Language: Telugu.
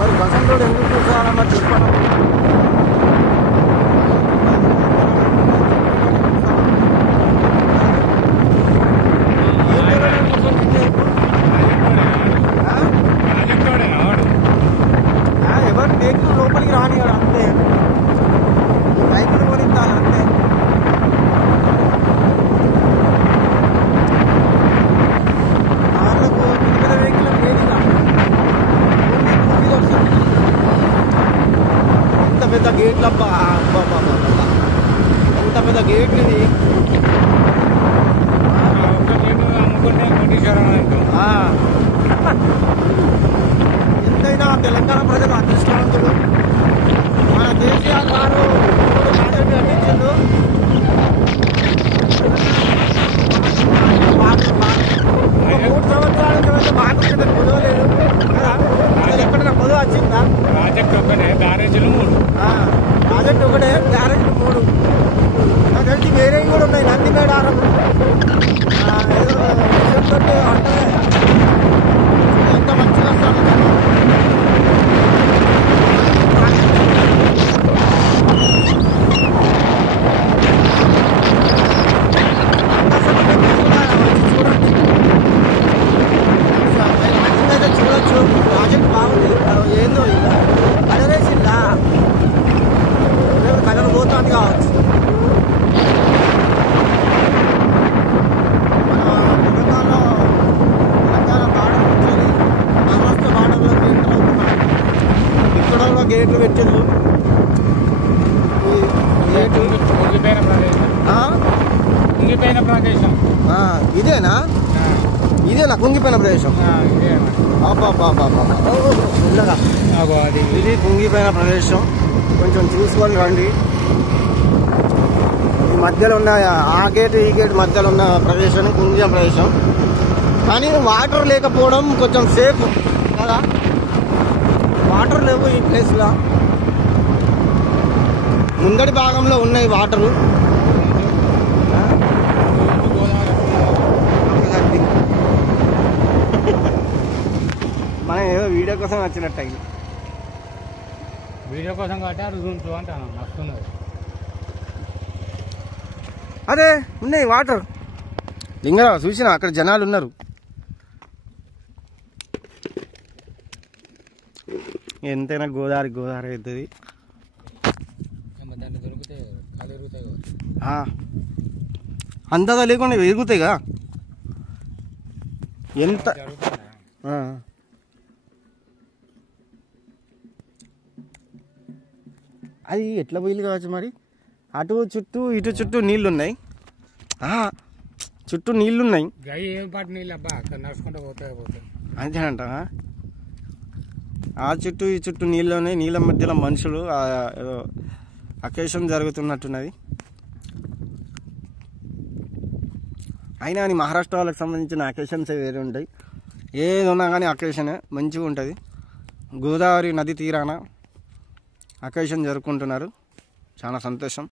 మరి బసంతోడు ఎందుకు కూర్చోవాలా మరి చెప్పాను. ఎవరు దేనికి లోపలికి రానివాడు అంతే, రైతులు కొనిస్తాను అంతే. వాళ్ళకు పెద్ద వెహికల్ వేడిగా ఎంత పెద్ద గేట్లు అబ్బా, ఎంత పెద్ద గేట్లు ఇది. ఎంతైనా తెలంగాణ ప్రజలు అదృష్టవంతులు. మన కేసీఆర్ గారు ప్రాజెక్టు కట్టించారు. 3 సంవత్సరాల తర్వాత బాగా కుదవలేదు కదా, అసలు ఎక్కడైనా కుదవ వచ్చిందా? ప్రాజెక్ట్ ఒకటే, బ్యారేజీలు 3. ప్రాజెక్ట్ ఒకటే, బ్యారేజీలు 3. నాకు తెలిసి వేరేవి కూడా ఉన్నాయి. నంది మేడారం ఏదో అంటే ఎంత మంచిగా వస్తాను. చూడొచ్చు, ప్రాజెక్ట్ బాగుంది. ఏందో కలర్ వేసిందా, కలర్ పోతుంది కావచ్చు. గేట్లు పెట్టిండ్రు. కుంగిపోయిన ప్రదేశం ఇదేనా? ఇదేనా కుంగిపోయిన ప్రదేశం? ఇది కుంగిపోయిన ప్రదేశం. కొంచెం చూసుకొని రండి. ఈ మధ్యలో ఉన్న ఆ గేట్ ఈ గేట్ మధ్యలో ఉన్న ప్రదేశం కుంగిన ప్రదేశం. కానీ వాటర్ లేకపోవడం కొంచెం సేఫ్ కదా. వాటర్ లేవు ఈ ప్లేస్లో. ముందడి భాగంలో ఉన్నాయి వాటరు. మనం ఏదో వీడియో కోసం వచ్చినట్టు అయింది. వీడియో కోసం కట్టారు జూమ్స్ అంటాను. వస్తున్నది. అదే ఉన్నాయి వాటర్. లింగరావు చూసినా అక్కడ జనాలు ఉన్నారు. ఎంతైనా గోదావరి అవుతుంది. అంతగా లేకుండా ఎరుగుతాయిగా. ఎంత అది ఎట్లా పోయిలు కావచ్చు మరి. అటు చుట్టూ ఇటు చుట్టూ నీళ్లున్నాయి. చుట్టూ నీళ్లున్నాయి. అంతేనంట. ఆ చుట్టూ ఈ చుట్టూ నీళ్ళు ఉన్నాయి. నీళ్ళ మధ్యలో మనుషులు ఏదో అకేషన్ జరుగుతున్నట్టున్నది. అయినా అని మహారాష్ట్ర వాళ్ళకి సంబంధించిన అకేషన్స్ వేరే ఉంటాయి. ఏది ఉన్నా కానీ అకేషన్ మంచిగా ఉంటుంది. గోదావరి నది తీరాన అకేషన్ జరుపుకుంటున్నారు. చాలా సంతోషం.